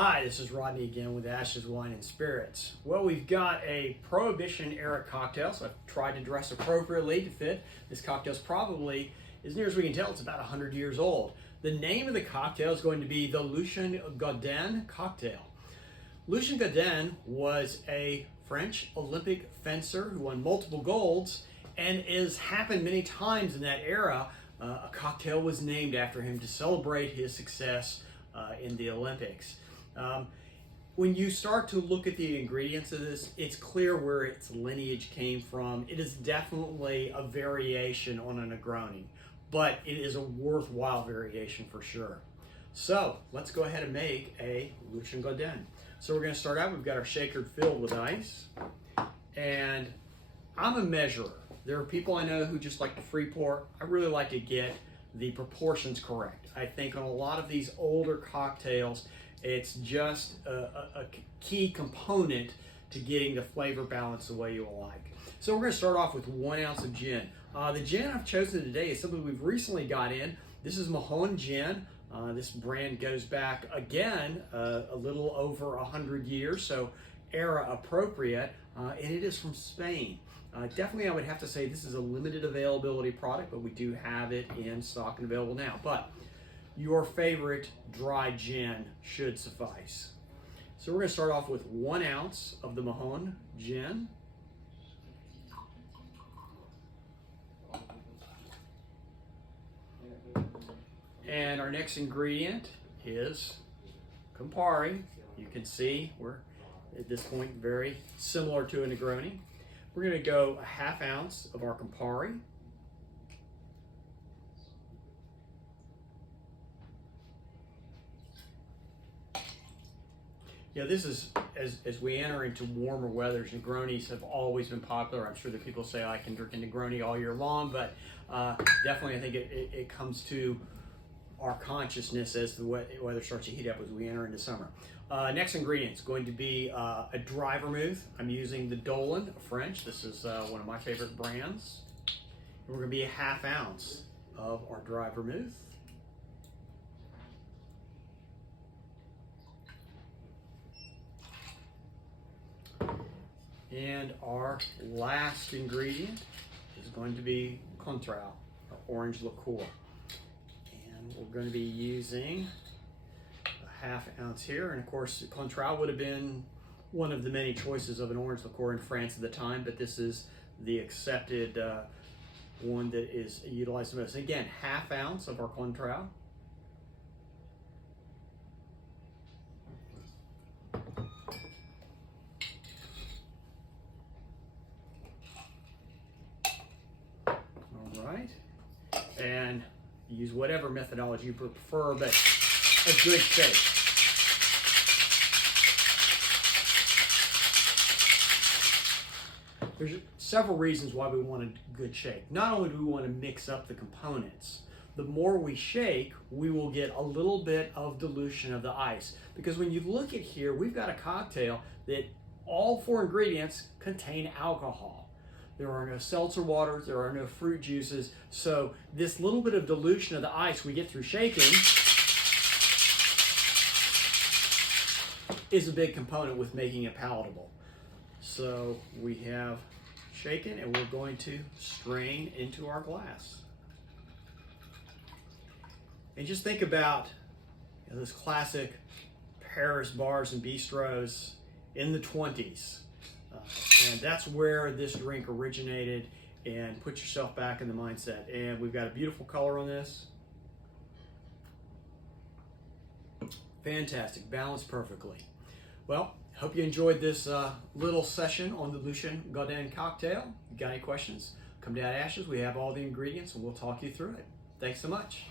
Hi, this is Rodney again with Ashes Wine and Spirits. Well, we've got a Prohibition-era cocktail, so I've tried to dress appropriately to fit. This cocktail's probably, as near as we can tell, it's about 100 years old. The name of the cocktail is going to be the Lucien Gaudin cocktail. Lucien Gaudin was a French Olympic fencer who won multiple golds, and has happened many times in that era. A cocktail was named after him to celebrate his success in the Olympics. When you start to look at the ingredients of this, it's clear where its lineage came from. It is definitely a variation on a Negroni, but it is a worthwhile variation for sure. So let's go ahead and make a Lucien Gaudin. So we're going to start out, we've got our shaker filled with ice, and I'm a measurer. There are people I know who just like to free pour. I really like to get the proportions correct. I think on a lot of these older cocktails, it's just a key component to getting the flavor balance the way you like. So we're going to start off with 1 ounce of gin. The gin I've chosen today is something we've recently got in. This is Mahon Gin. This brand goes back again a little over 100 years, so era appropriate, and it is from Spain. Definitely I would have to say this is a limited availability product, but we do have it in stock and available now. But your favorite dry gin should suffice. So we're going to start off with 1 ounce of the Mahon gin. And our next ingredient is Campari. You can see we're at this point very similar to a Negroni. We're going to go 1/2 ounce of our Campari. Yeah, this is, as we enter into warmer weathers, Negronis have always been popular. I'm sure that people say I can drink a Negroni all year long, but definitely I think it comes to our consciousness as the weather starts to heat up as we enter into summer. Next ingredient is going to be a dry vermouth. I'm using the Dolan French. This is one of my favorite brands. And we're going to be 1/2 ounce of our dry vermouth. And our last ingredient is going to be Contral, or orange liqueur. And we're going to be using 1/2 ounce here. And of course, Contral would have been one of the many choices of an orange liqueur in France at the time, but this is the accepted one that is utilized the most. Again, 1/2 ounce of our Contral. Right, and use whatever methodology you prefer, but a good shake. There's several reasons why we want a good shake. Not only do we want to mix up the components, the more we shake, we will get a little bit of dilution of the ice. Because when you look at here, we've got a cocktail that all 4 ingredients contain alcohol. There are no seltzer waters, there are no fruit juices, so this little bit of dilution of the ice we get through shaking is a big component with making it palatable. So we have shaken and we're going to strain into our glass. And just think about those classic Paris bars and bistros in the 20s. And that's where this drink originated, and put yourself back in the mindset. And we've got a beautiful color on this. Fantastic, balanced perfectly. Well, hope you enjoyed this little session on the Lucien Gaudin cocktail. If you got any questions, come down to Ashes. We have all the ingredients and we'll talk you through it. Thanks so much.